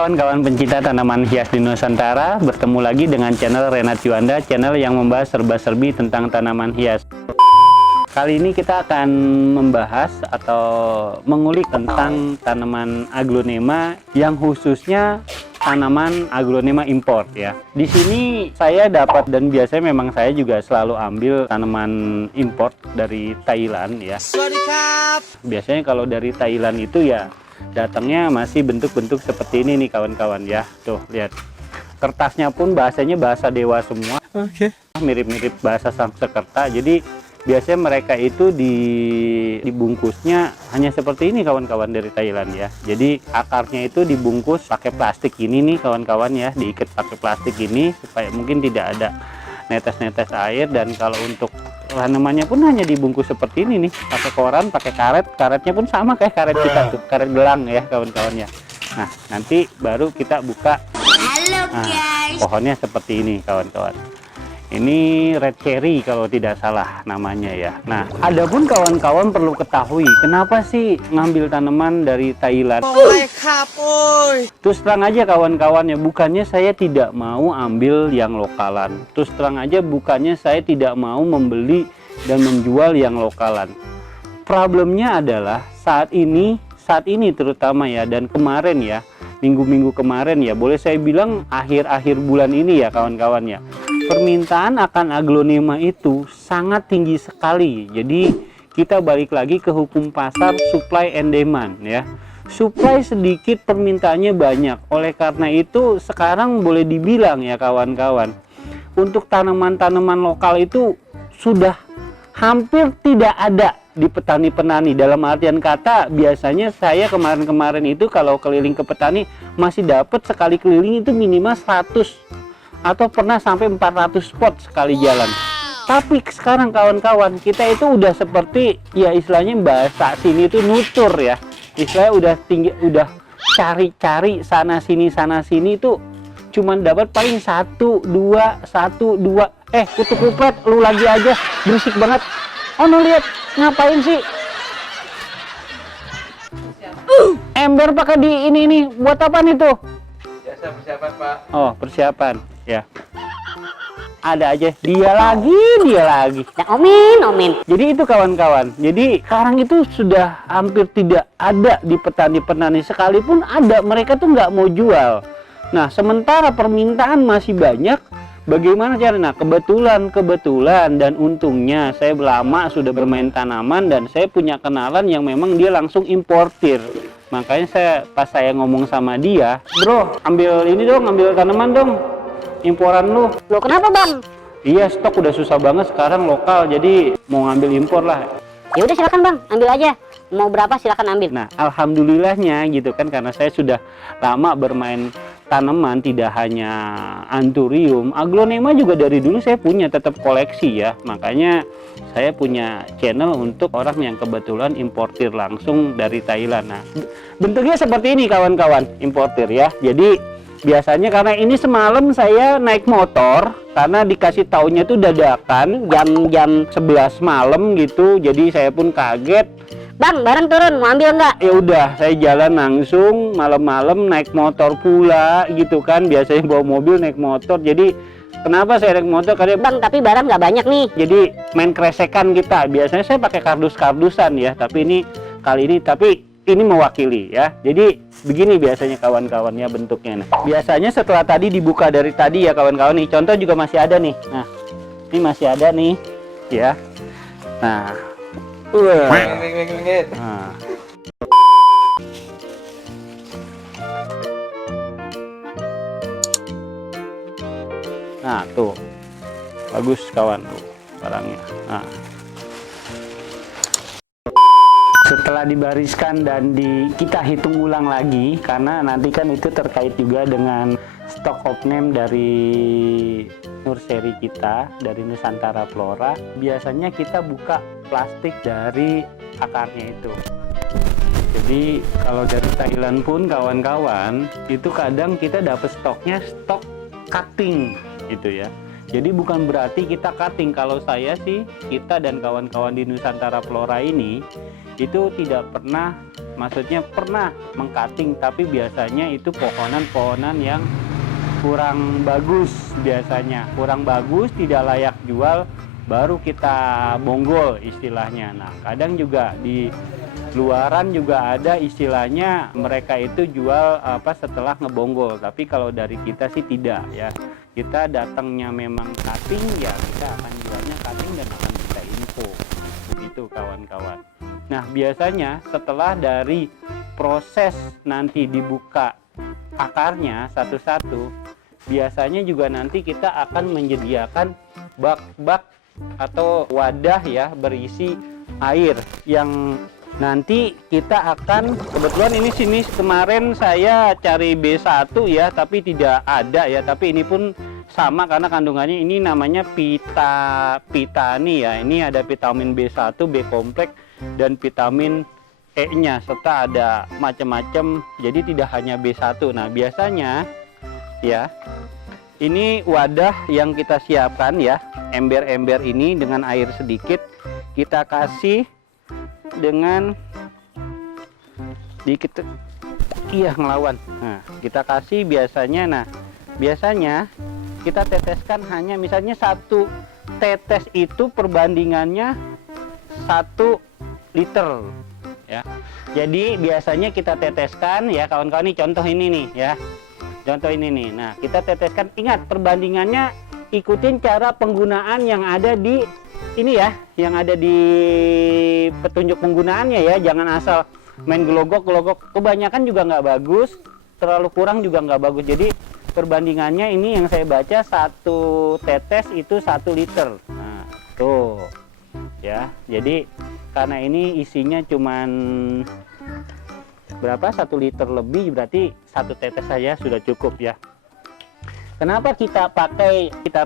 kawan-kawan pencinta tanaman hias di Nusantara, bertemu lagi dengan channel Renat Juanda, channel yang membahas serba-serbi tentang tanaman hias. Kali ini kita akan membahas atau mengulik tentang tanaman aglonema yang khususnya tanaman aglonema import ya. Di sini saya dapat, dan biasanya memang saya juga selalu ambil tanaman import dari Thailand ya. Biasanya kalau dari Thailand itu ya datangnya masih bentuk-bentuk seperti ini nih kawan-kawan ya. Tuh lihat, kertasnya pun bahasanya bahasa dewa semua. Oke. Mirip-mirip bahasa Sanskerta. Jadi biasanya mereka itu dibungkusnya hanya seperti ini kawan-kawan dari Thailand ya. Jadi akarnya itu dibungkus pakai plastik ini nih kawan-kawan ya, diikat pakai plastik ini supaya mungkin tidak ada netes-netes air. Dan kalau untuk tanamannya pun hanya dibungkus seperti ini nih, pakai koran, pakai karetnya pun sama kayak karet kita tuh, karet gelang ya kawan-kawan ya. Nah nanti baru kita buka. Halo guys. Pohonnya seperti ini kawan-kawan. Ini red cherry kalau tidak salah namanya ya. Nah, adapun kawan-kawan perlu ketahui, kenapa sih ngambil tanaman dari Thailand? Terus terang aja kawan-kawan ya, bukannya saya tidak mau ambil yang lokalan. Terus terang aja bukannya saya tidak mau membeli dan menjual yang lokalan. Problemnya adalah saat ini terutama ya, dan kemarin ya, minggu-minggu kemarin ya, boleh saya bilang akhir-akhir bulan ini ya kawan-kawan ya, permintaan akan aglonema itu sangat tinggi sekali. Jadi kita balik lagi ke hukum pasar supply and demand ya. Supply sedikit, permintaannya banyak. Oleh karena itu sekarang boleh dibilang ya kawan-kawan, untuk tanaman-tanaman lokal itu sudah hampir tidak ada di petani-petani. Dalam artian kata, biasanya saya kemarin-kemarin itu kalau keliling ke petani masih dapat sekali keliling itu minimal 100 atau pernah sampai 400 spot sekali jalan. Tapi sekarang kawan-kawan, kita itu udah seperti ya istilahnya bahasa sini itu nutur ya. Istilahnya udah tinggi, udah cari-cari sana sini itu cuman dapat paling 1, 2. Kutu kupret lu lagi aja, berisik banget. Oh no, lihat ngapain sih? Ember pakai di ini nih, buat apa nih tuh? Biasa persiapan Pak. Oh persiapan ya. Ada aja dia lagi. Ya, omin. Jadi itu kawan-kawan. Jadi sekarang itu sudah hampir tidak ada di petani-petani, sekalipun ada mereka tuh nggak mau jual. Nah sementara permintaan masih banyak. Bagaimana caranya? Nah kebetulan dan untungnya saya lama sudah bermain tanaman dan saya punya kenalan yang memang dia langsung importir. Makanya pas saya ngomong sama dia, bro ambil ini dong, ambil tanaman dong, imporan lu. Loh kenapa bang? Iya, stok udah susah banget sekarang lokal, jadi mau ngambil impor lah. Ya udah silakan bang, ambil aja. Mau berapa silakan ambil. Nah alhamdulillahnya gitu kan, karena saya sudah lama bermain tanaman, tidak hanya anthurium, aglonema juga dari dulu saya punya, tetap koleksi ya. Makanya saya punya channel untuk orang yang kebetulan importir langsung dari Thailand. Nah bentuknya seperti ini kawan-kawan, importir ya. Jadi biasanya karena ini semalam saya naik motor, karena dikasih taunya tuh dadakan jam 11 malam gitu. Jadi saya pun kaget. Bang, barang turun, mau ambil nggak? Ya udah, saya jalan langsung malam-malam naik motor pula gitu kan. Biasanya bawa mobil, naik motor. Jadi kenapa saya naik motor? Karena Bang, tapi barang nggak banyak nih. jadi main kresekan kita. Biasanya saya pakai kardus-kardusan ya, tapi kali ini mewakili ya. Jadi begini biasanya kawan-kawannya bentuknya. Nah, biasanya setelah tadi dibuka dari tadi ya kawan-kawan nih. Contoh juga masih ada nih. Nah, ini masih ada nih ya. Nah, nah tuh bagus kawan tuh barangnya. Nah, setelah dibariskan dan kita hitung ulang lagi, karena nanti kan itu terkait juga dengan stok of name dari nursery kita, dari Nusantara Flora. Biasanya kita buka plastik dari akarnya itu. Jadi kalau dari Thailand pun kawan-kawan, itu kadang kita dapat stoknya stok cutting gitu ya. Jadi bukan berarti kita cutting. Kalau saya sih, kita dan kawan-kawan di Nusantara Flora ini itu tidak pernah maksudnya pernah mengcutting, tapi biasanya itu pohonan-pohonan yang kurang bagus, biasanya kurang bagus, tidak layak jual, baru kita bonggol istilahnya. Nah, kadang juga di luaran juga ada istilahnya mereka itu jual setelah ngebonggol, tapi kalau dari kita sih tidak ya. Kita datangnya memang cutting, ya kita akan jualnya cutting dan akan kita info begitu kawan-kawan. Nah, biasanya setelah dari proses nanti dibuka akarnya satu-satu, biasanya juga nanti kita akan menyediakan bak-bak atau wadah ya berisi air yang nanti kita akan, kebetulan ini sini kemarin saya cari B1 ya, tapi tidak ada ya, tapi ini pun sama karena kandungannya ini namanya pitani ya. Ini ada vitamin B1, B kompleks dan vitamin E-nya, serta ada macam-macam, jadi tidak hanya B1. Nah, biasanya ya ini wadah yang kita siapkan ya, ember-ember ini dengan air sedikit kita kasih dengan dikit, iya ngelawan. Nah, kita kasih biasanya, nah biasanya kita teteskan hanya misalnya 1 tetes itu perbandingannya 1 liter ya. Jadi biasanya kita teteskan ya kawan-kawan, ini contoh ini nih ya. Contoh ini nih. Nah, kita teteskan, ingat perbandingannya ikutin cara penggunaan yang ada di ini ya, yang ada di petunjuk penggunaannya ya. Jangan asal main gelogok. Kebanyakan juga nggak bagus, terlalu kurang juga nggak bagus. Jadi perbandingannya ini yang saya baca 1 tetes itu 1 liter. Nah, tuh ya. Jadi karena ini isinya cuman berapa, 1 liter lebih, berarti 1 tetes saja sudah cukup ya. Kenapa kita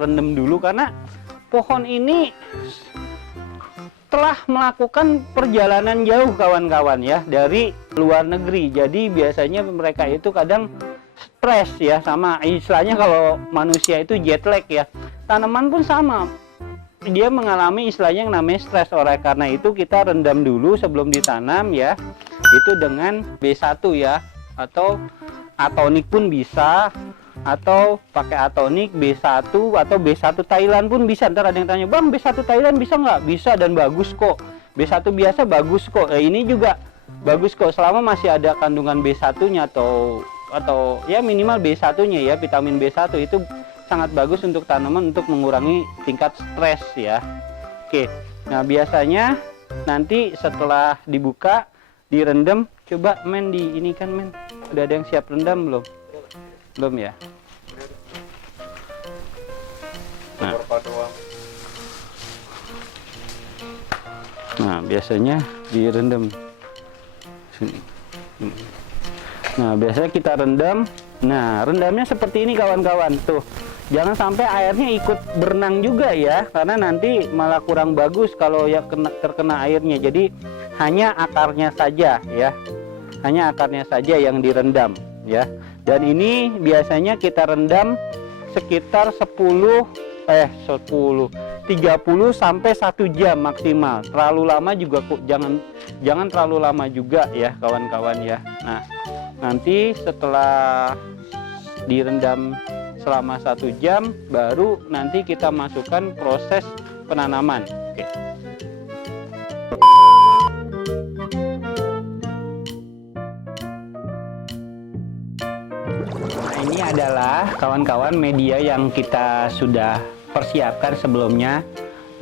rendam dulu? Karena pohon ini telah melakukan perjalanan jauh kawan-kawan ya, dari luar negeri. Jadi biasanya mereka itu kadang stres ya, sama istilahnya kalau manusia itu jet lag ya. Tanaman pun sama, dia mengalami istilahnya yang namanya stres. Oleh karena itu kita rendam dulu sebelum ditanam ya, itu dengan B1 ya, atau atonik pun bisa, atau pakai atonik B1 atau B1 Thailand pun bisa. Ntar ada yang tanya, Bang B1 Thailand bisa nggak? Bisa dan bagus kok. B1 biasa bagus kok. Ini juga bagus kok selama masih ada kandungan B1 nya atau ya minimal B1 nya ya, vitamin B1 itu sangat bagus untuk tanaman untuk mengurangi tingkat stres ya. Oke, nah biasanya nanti setelah dibuka direndam, coba men di ini kan men, udah ada yang siap rendam belum? Belum ya. Nah biasanya direndam sini. Nah biasanya kita rendam. Nah rendamnya seperti ini kawan-kawan, tuh jangan sampai airnya ikut berenang juga ya, karena nanti malah kurang bagus kalau ya terkena airnya. Jadi hanya akarnya saja ya, hanya akarnya saja yang direndam ya. Dan ini biasanya kita rendam sekitar 30 sampai 1 jam maksimal. Terlalu lama juga jangan terlalu lama juga ya kawan-kawan ya. Nah nanti setelah direndam selama 1 jam baru nanti kita masukkan proses penanaman. Oke. Nah, ini adalah kawan-kawan media yang kita sudah persiapkan sebelumnya.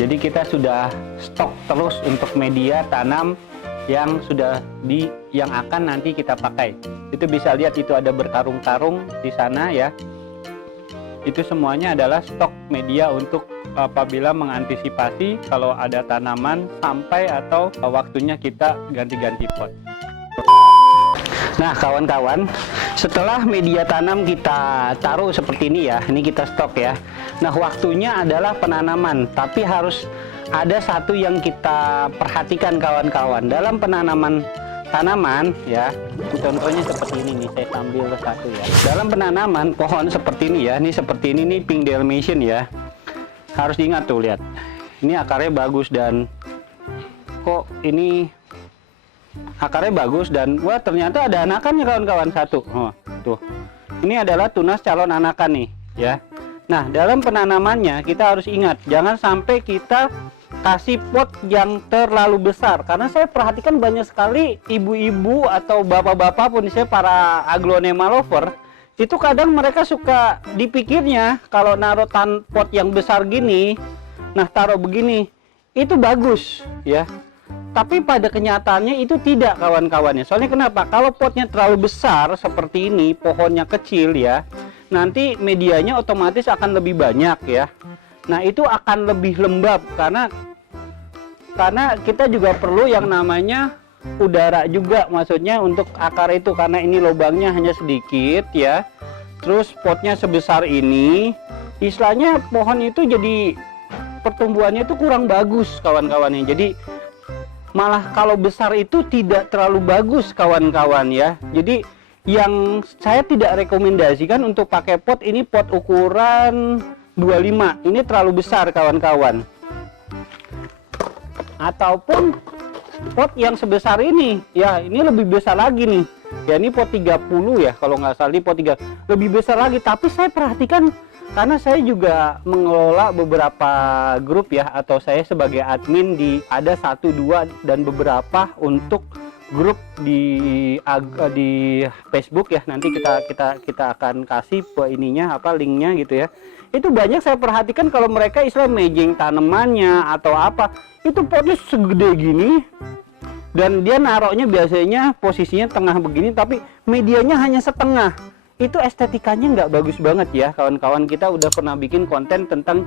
Jadi kita sudah stok terus untuk media tanam yang yang akan nanti kita pakai. Itu bisa lihat, itu ada berkarung-karung di sana ya. Itu semuanya adalah stok media untuk apabila mengantisipasi kalau ada tanaman sampai atau waktunya kita ganti-ganti pot. Nah kawan-kawan, setelah media tanam kita taruh seperti ini ya, ini kita stok ya. Nah waktunya adalah penanaman, tapi harus ada satu yang kita perhatikan kawan-kawan dalam penanaman tanaman ya. Contohnya seperti ini nih, saya ambil satu ya. Dalam penanaman pohon seperti ini ya, ini seperti ini nih, pink dalmatian ya. Harus ingat tuh, lihat, ini akarnya bagus dan kok ini akarnya bagus dan wah ternyata ada anakannya kawan-kawan satu. Oh, tuh. Ini adalah tunas calon anakan nih ya. Nah, dalam penanamannya kita harus ingat jangan sampai kita kasih pot yang terlalu besar, karena saya perhatikan banyak sekali ibu-ibu atau bapak-bapak pun saya para aglonema lover itu kadang mereka suka dipikirnya kalau naruh pot yang besar gini, nah taruh begini itu bagus ya. Tapi pada kenyataannya itu tidak kawan-kawannya. Soalnya kenapa? Kalau potnya terlalu besar seperti ini, pohonnya kecil ya, nanti medianya otomatis akan lebih banyak ya. Nah itu akan lebih lembab karena kita juga perlu yang namanya udara juga, maksudnya untuk akar itu, karena ini lubangnya hanya sedikit ya. Terus potnya sebesar ini, istilahnya pohon itu jadi pertumbuhannya itu kurang bagus kawan-kawannya. Jadi malah kalau besar itu tidak terlalu bagus kawan-kawan ya. Jadi yang saya tidak rekomendasikan untuk pakai pot ini, pot ukuran 25 ini terlalu besar kawan-kawan. Ataupun pot yang sebesar ini ya, ini lebih besar lagi nih ya, ini pot 30 ya kalau nggak salah, ini pot 3 lebih besar lagi. Tapi saya perhatikan karena saya juga mengelola beberapa grup ya, atau saya sebagai admin di ada 1, 2 dan beberapa untuk grup di Facebook ya. Nanti kita akan kasih ininya apa linknya gitu ya. Itu banyak saya perhatikan kalau mereka istilah mejeng tanamannya atau apa, itu potnya segede gini dan dia naruhnya biasanya posisinya tengah begini, tapi medianya hanya setengah. Itu estetikanya nggak bagus banget ya kawan-kawan. Kita udah pernah bikin konten tentang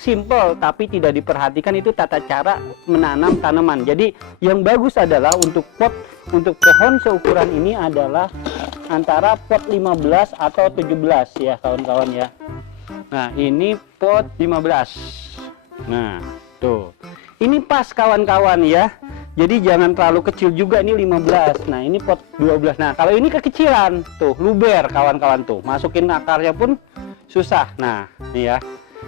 simple tapi tidak diperhatikan itu tata cara menanam tanaman. Jadi yang bagus adalah untuk pot untuk pohon seukuran ini adalah antara pot 15 atau 17 ya kawan-kawan ya. Nah ini pot 15. Nah tuh ini pas kawan-kawan ya. Jadi jangan terlalu kecil juga, ini 15. Nah ini pot 12. Nah kalau ini kekecilan tuh luber kawan-kawan, tuh masukin akarnya pun susah. Nah ini ya,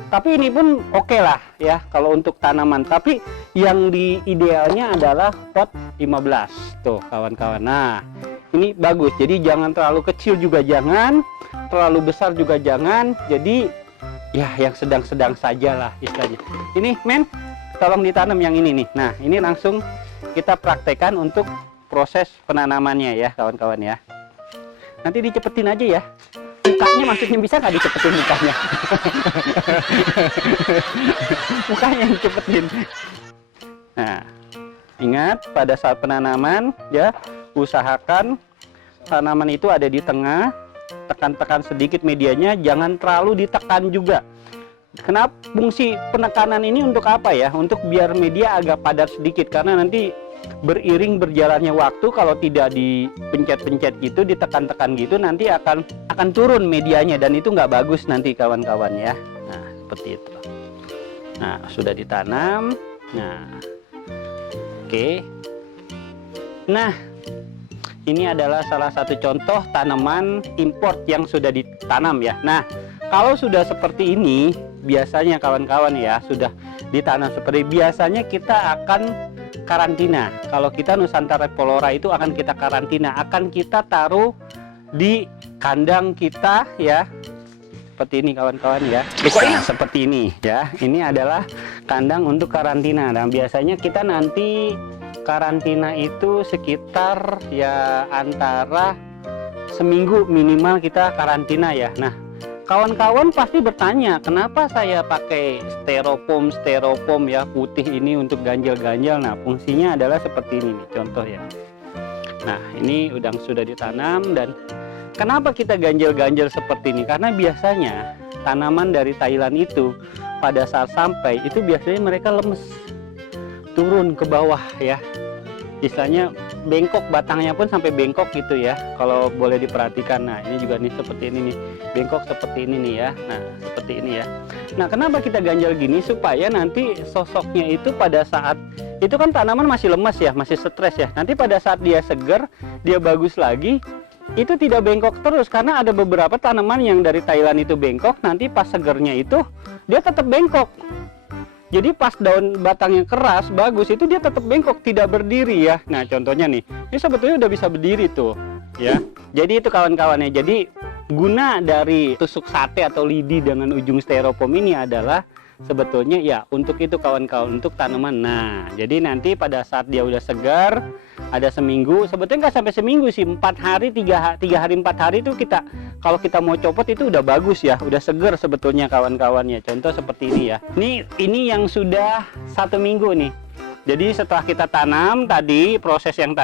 tapi ini pun oke lah ya kalau untuk tanaman. Tapi yang di idealnya adalah pot 15 tuh kawan-kawan. Nah ini bagus, jadi jangan terlalu kecil juga jangan, terlalu besar juga jangan. Jadi ya yang sedang-sedang saja lah istilahnya. Ini men, tolong ditanam yang ini nih. Nah ini langsung kita praktekkan untuk proses penanamannya ya kawan-kawan ya. Nanti dicepetin aja ya mukanya, maksudnya bisa nggak dicepetin mukanya? Mukanya yang dicepetin. Nah ingat pada saat penanaman ya, usahakan tanaman itu ada di tengah, tekan-tekan sedikit medianya, jangan terlalu ditekan juga. Kenapa fungsi penekanan ini untuk apa ya? Untuk biar media agak padat sedikit, karena nanti beriring berjalannya waktu kalau tidak dipencet-pencet gitu, ditekan-tekan gitu, nanti akan turun medianya dan itu nggak bagus nanti kawan-kawan ya. Nah seperti itu. Nah sudah ditanam. Nah oke. Nah ini adalah salah satu contoh tanaman import yang sudah ditanam ya. Nah kalau sudah seperti ini biasanya kawan-kawan ya, sudah ditanam seperti biasanya kita akan karantina. Kalau kita Nusantara Flora itu akan kita karantina, akan kita taruh di kandang kita ya, seperti ini kawan-kawan ya. Nah, seperti ini ya, ini adalah kandang untuk karantina. Dan biasanya kita nanti karantina itu sekitar ya antara seminggu minimal kita karantina ya. Nah kawan-kawan pasti bertanya, kenapa saya pakai styrofoam ya putih ini untuk ganjel-ganjel. Nah fungsinya adalah seperti ini nih, contoh ya. Nah ini udang sudah ditanam. Dan kenapa kita ganjel-ganjel seperti ini? Karena biasanya tanaman dari Thailand itu pada saat sampai itu biasanya mereka lemes, turun ke bawah ya, istilahnya bengkok, batangnya pun sampai bengkok gitu ya kalau boleh diperhatikan. Nah ini juga nih seperti ini nih, bengkok seperti ini nih ya. Nah seperti ini ya. Nah kenapa kita ganjal gini? Supaya nanti sosoknya itu pada saat itu kan tanaman masih lemas ya, masih stres ya, nanti pada saat dia seger, dia bagus lagi, itu tidak bengkok terus. Karena ada beberapa tanaman yang dari Thailand itu bengkok, nanti pas segernya itu dia tetap bengkok. Jadi pas daun batangnya keras, bagus, itu dia tetap bengkok, tidak berdiri ya. Nah, contohnya nih, ini sebetulnya udah bisa berdiri tuh, ya. Jadi itu kawan-kawannya. Jadi guna dari tusuk sate atau lidi dengan ujung styrofoam ini adalah sebetulnya ya untuk itu kawan-kawan, untuk tanaman. Nah, jadi nanti pada saat dia udah segar, ada seminggu, sebetulnya nggak sampai seminggu sih, 4 hari, 3 hari 4 hari itu kita, kalau kita mau copot itu udah bagus ya, udah segar sebetulnya kawan-kawannya. Contoh seperti ini ya. Ini yang sudah 1 minggu nih. Jadi setelah kita tanam tadi, proses yang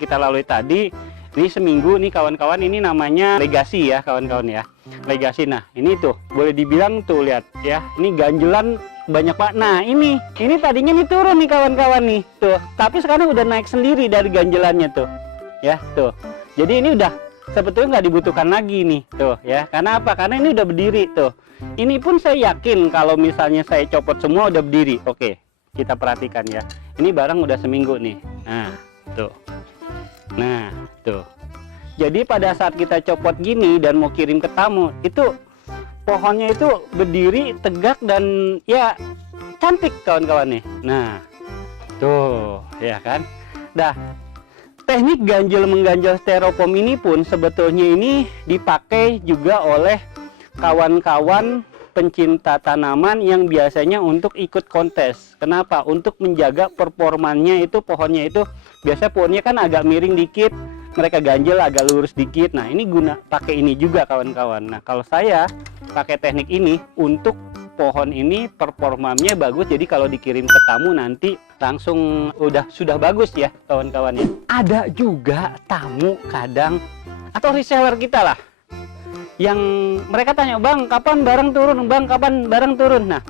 kita lalui tadi, ini seminggu nih kawan-kawan, ini namanya legasi ya kawan-kawan ya. Legasi. Nah, ini tuh boleh dibilang tuh lihat ya, ini ganjelan banyak pak. Nah, ini tadinya nih turun nih kawan-kawan nih tuh, tapi sekarang udah naik sendiri dari ganjelannya tuh ya tuh. Jadi ini udah sebetulnya nggak dibutuhkan lagi nih tuh ya. Karena apa? Karena ini udah berdiri tuh. Ini pun saya yakin kalau misalnya saya copot semua udah berdiri. Oke, kita perhatikan ya, ini barang udah seminggu nih. Nah tuh, nah tuh. Jadi pada saat kita copot gini dan mau kirim ke tamu, itu pohonnya itu berdiri tegak dan ya cantik kawan-kawan nih. Nah tuh ya kan. Dah, teknik ganjel mengganjal styrofoam ini pun sebetulnya ini dipakai juga oleh kawan-kawan pencinta tanaman yang biasanya untuk ikut kontes. Kenapa? Untuk menjaga performanya itu, pohonnya itu biasanya pohonnya kan agak miring dikit, mereka ganjel agak lurus dikit. Nah, ini guna pakai ini juga kawan-kawan. Nah, kalau saya pakai teknik ini untuk pohon ini performanya bagus, jadi kalau dikirim ke tamu nanti langsung sudah bagus ya kawan-kawannya. Ada juga tamu kadang atau reseller kita lah yang mereka tanya, "Bang, kapan barang turun? Bang, kapan barang turun?" Nah,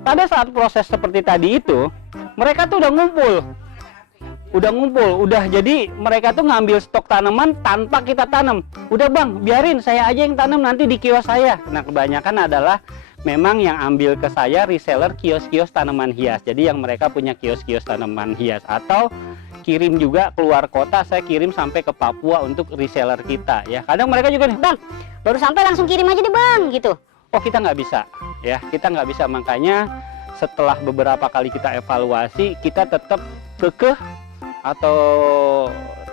pada saat proses seperti tadi itu, mereka tuh udah ngumpul, jadi mereka tuh ngambil stok tanaman tanpa kita tanam. Udah bang, biarin saya aja yang tanam nanti di kios saya. Nah, kebanyakan adalah memang yang ambil ke saya reseller kios-kios tanaman hias. Jadi yang mereka punya kios-kios tanaman hias, atau kirim juga keluar kota, saya kirim sampai ke Papua untuk reseller kita ya. Kadang mereka juga nih, "Bang, baru sampai langsung kirim aja deh bang," gitu. Oh, kita nggak bisa ya, kita nggak bisa. Makanya setelah beberapa kali kita evaluasi, kita tetap kekeh atau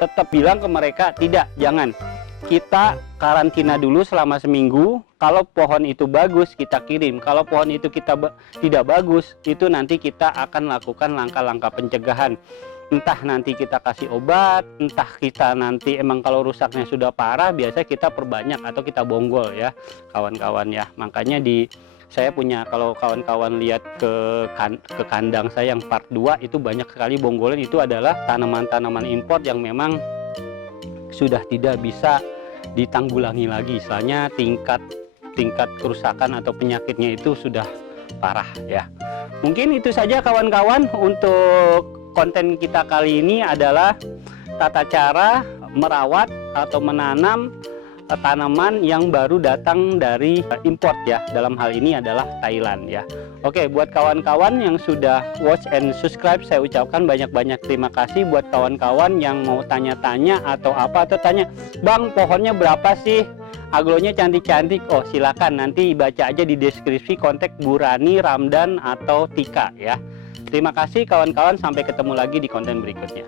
tetap bilang ke mereka, tidak, jangan, kita karantina dulu selama seminggu. Kalau pohon itu bagus, kita kirim. Kalau pohon itu tidak bagus, itu nanti kita akan lakukan langkah-langkah pencegahan. Entah nanti kita kasih obat, entah kita nanti emang kalau rusaknya sudah parah, biasa kita perbanyak atau kita bonggol ya kawan-kawan ya. Makanya saya punya, kalau kawan-kawan lihat ke kandang saya yang part 2 itu banyak sekali bonggolan. Itu adalah tanaman-tanaman import yang memang sudah tidak bisa ditanggulangi lagi, soalnya tingkat kerusakan atau penyakitnya itu sudah parah ya. Mungkin itu saja kawan-kawan untuk konten kita kali ini, adalah tata cara merawat atau menanam tanaman yang baru datang dari import ya. Dalam hal ini adalah Thailand ya. Oke, buat kawan-kawan yang sudah watch and subscribe, saya ucapkan banyak-banyak terima kasih. Buat kawan-kawan yang mau tanya-tanya atau tanya, "Bang, pohonnya berapa sih? Agronya cantik-cantik." Oh, silakan nanti baca aja di deskripsi, kontak Bu Rani, Ramdan atau Tika ya. Terima kasih kawan-kawan, sampai ketemu lagi di konten berikutnya.